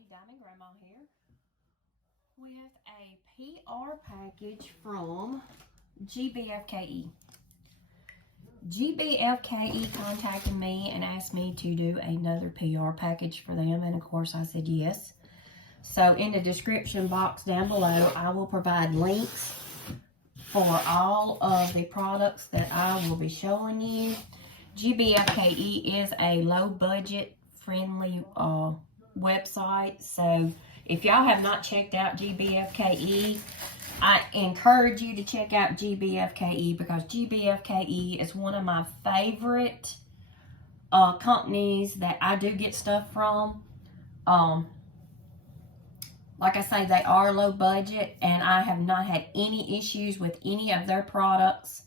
everybody, Diamond Grandma here with a PR package from GBFKE. GBFKE contacted me and asked me to do another PR package for them, and of course I said yes. So in the description box down below, I will provide links for all of the products that I will be showing you. GBFKE is a low budget friendly website, so if y'all have not checked out GBFKE, I encourage you to check out GBFKE because GBFKE is one of my favorite companies that I do get stuff from. Like I say, they are low budget, and I have not had any issues with any of their products.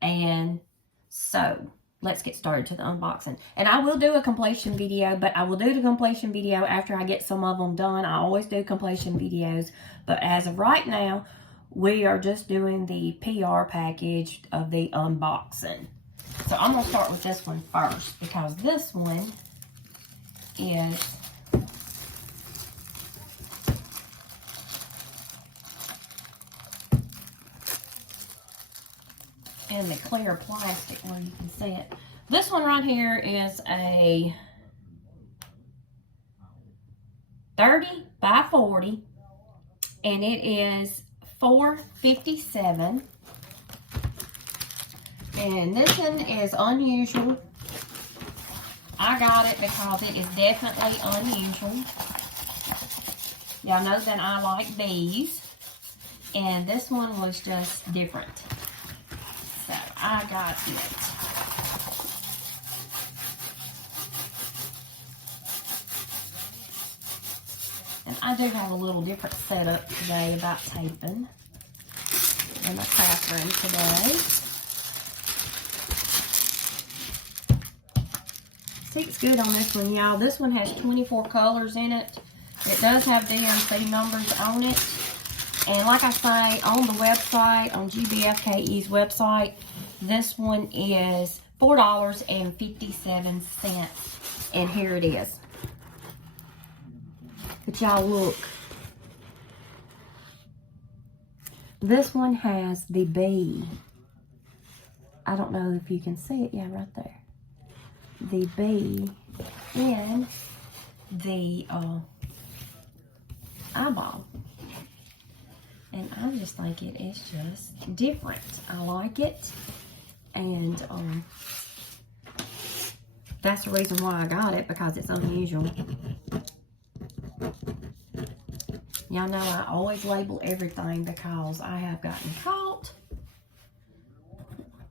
And so let's get started to the unboxing. And I will do a completion video, but I will do the completion video after I get some of them done. I always do completion videos, but as of right now, we are just doing the PR package of the unboxing. So I'm going to start with this one first, because this one is in the clear plastic where you can see it. This one right here is a 30 by 40, and it is $4.57. And this one is unusual. I got it because it is definitely unusual. Y'all know that I like these, and this one was just different. So I got it. And I do have a little different setup today about taping in my classroom today. Looks good on this one, y'all. This one has 24 colors in it. It does have DMC numbers on it. And like I say, on the website, on GBFKE's website, this one is $4.57. And here it is. But y'all look. This one has the bee. I don't know if you can see it. Yeah, right there. The bee in the eyeball. And I just think it is just different. I like it. And that's the reason why I got it, because it's unusual. Y'all know I always label everything because I have gotten caught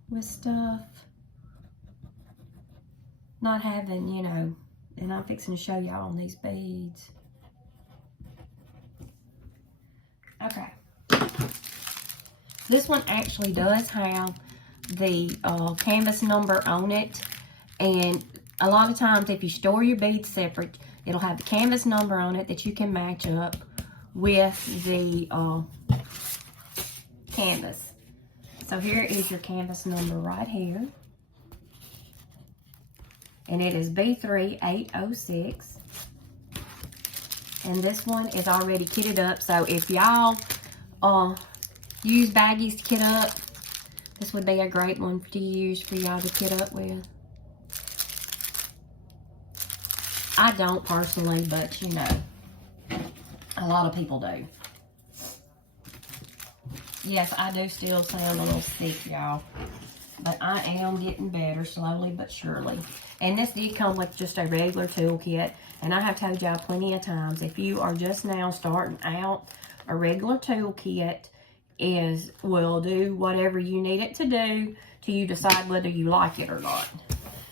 with stuff not having, you know, and I'm fixing to show y'all on these beads. Okay. This one actually does have the canvas number on it, and a lot of times if you store your beads separate, it'll have the canvas number on it that you can match up with the canvas. So here is your canvas number right here, and it is B3806. And this one is already kitted up, so if y'all use baggies to kit up, this would be a great one to use for y'all to kit up with. I don't personally, but you know, a lot of people do. Yes, I do still sound a little sick, y'all, but I am getting better slowly but surely. And this did come with just a regular toolkit, and I have told y'all plenty of times, if you are just now starting out, a regular toolkit will do whatever you need it to do till you decide whether you like it or not.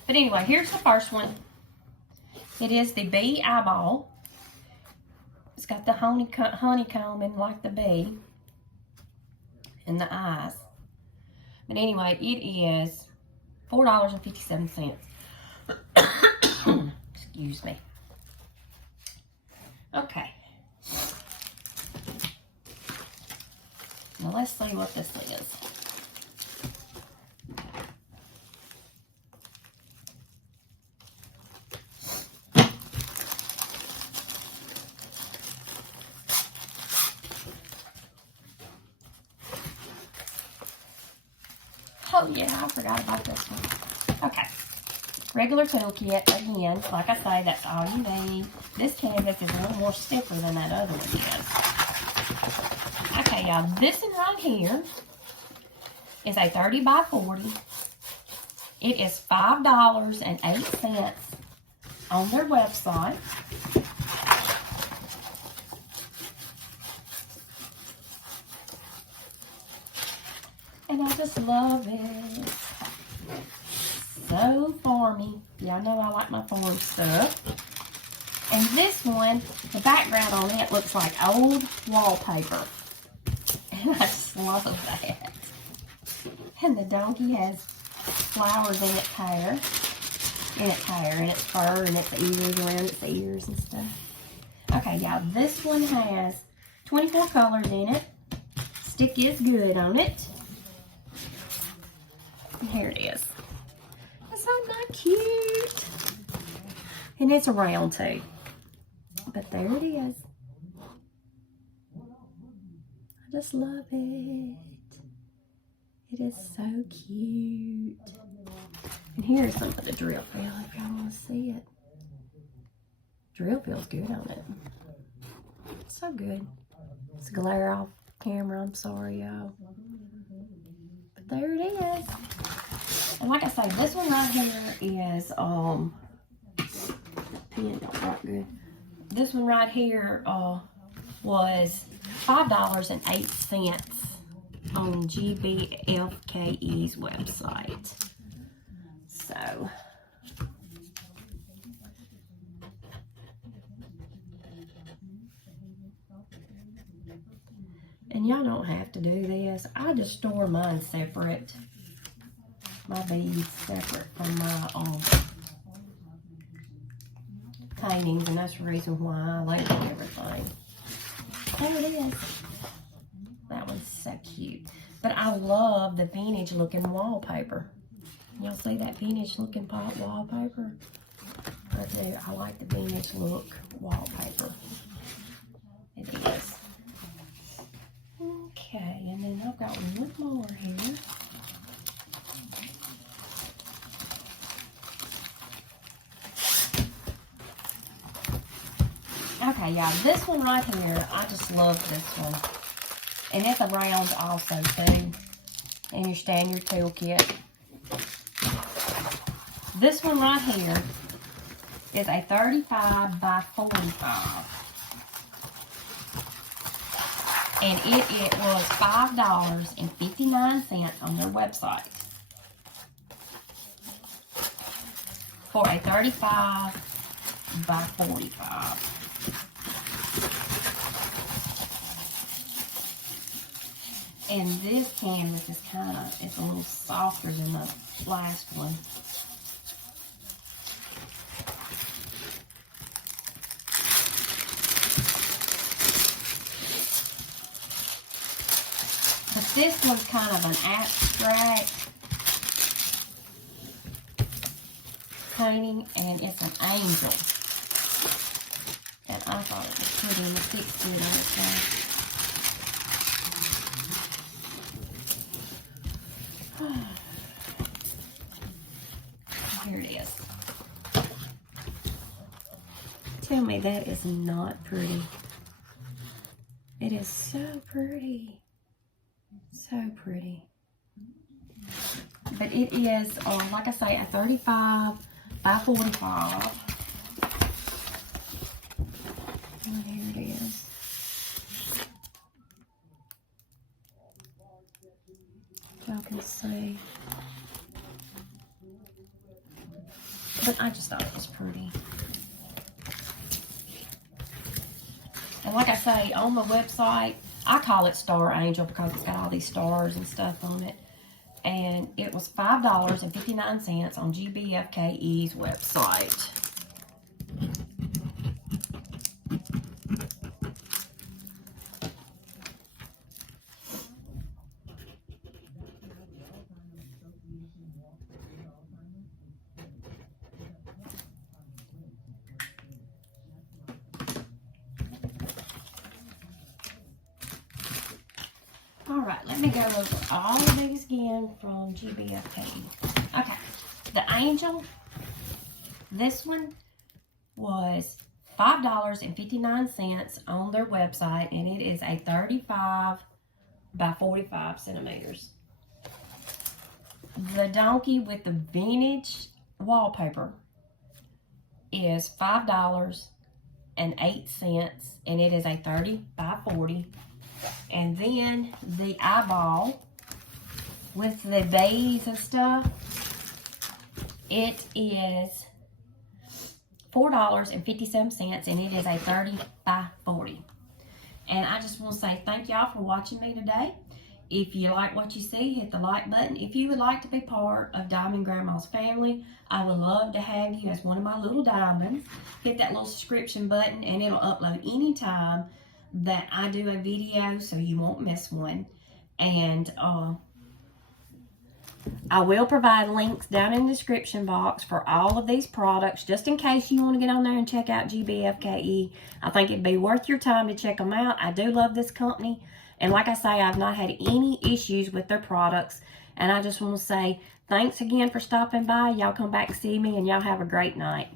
But anyway, here's the first one. It is the bee eyeball. It's got the honeycomb in like the bee and the eyes. But anyway, it is $4.57. Excuse me. Okay. Now let's see what this is. Oh, yeah, I forgot about this one. Okay. Regular toolkit. Again, like I say, that's all you need. This canvas is a little more stiffer than that other one is. Okay, y'all. This one right here is a 30 by 40. It is $5.08 on their website. And I just love it. So farmy. Y'all know I like my farm stuff. And this one, the background on it looks like old wallpaper. And I just love that. And the donkey has flowers in its hair. And its fur and its ears, around its ears and stuff. Okay, y'all, this one has 24 colors in it. Stick is good on it. And here it is. Isn't that cute? And it's a round too. But there it is. I just love it. It is so cute. And here's some of the drill feel if y'all want to see it. Drill feels good on it. So good. It's a glare off camera, I'm sorry y'all. But there it is. And like I say, this one right here is pen don't work good. This one right here was $5.08 on GBFKE's website. So and y'all don't have to do this. I just store mine separate. My beads separate from my paintings, and that's the reason why I label everything. There it is. That one's so cute. But I love the vintage looking wallpaper. Y'all see that vintage looking pot wallpaper? I do. I like the vintage look wallpaper. It is. Okay, and then I've got one more here. Okay, yeah, this one right here, I just love this one. And it's a round also, too. And your standard toolkit. This one right here is a 35 by 45. And it was $5.59 on their website. For a 35 by 45. And this canvas is it's a little softer than the last one. But this one's kind of an abstract painting, and it's an angel. And I thought it was pretty, and it fits good on its own. Here it is. Tell me that is not pretty. It is so pretty. So pretty. But it is, like I say, a 35 by 45. And here it is. Y'all can see. But I just thought it was pretty. And like I say, on the website, I call it Star Angel because it's got all these stars and stuff on it. And it was $5.59 on GBFKE's website. All right, let me go over all of these again from GBFK. Okay, the Angel, this one was $5.59 on their website, and it is a 35 by 45 centimeters. The Donkey with the vintage wallpaper is $5.08, and it is a 30 by 40. And then the Eyeball with the bays and stuff, it is $4.57, and it is a 30 by 40. And I just want to say thank y'all for watching me today. If you like what you see, hit the like button. If you would like to be part of Diamond Grandma's family, I would love to have you as one of my little diamonds. Hit that little subscription button, and it'll upload anytime that I do a video, so you won't miss one. And I will provide links down in the description box for all of these products, just in case you want to get on there and check out GBFKE. I think it'd be worth your time to check them out. I do love this company. And like I say, I've not had any issues with their products. And I just want to say thanks again for stopping by. Y'all come back and see me, and y'all have a great night.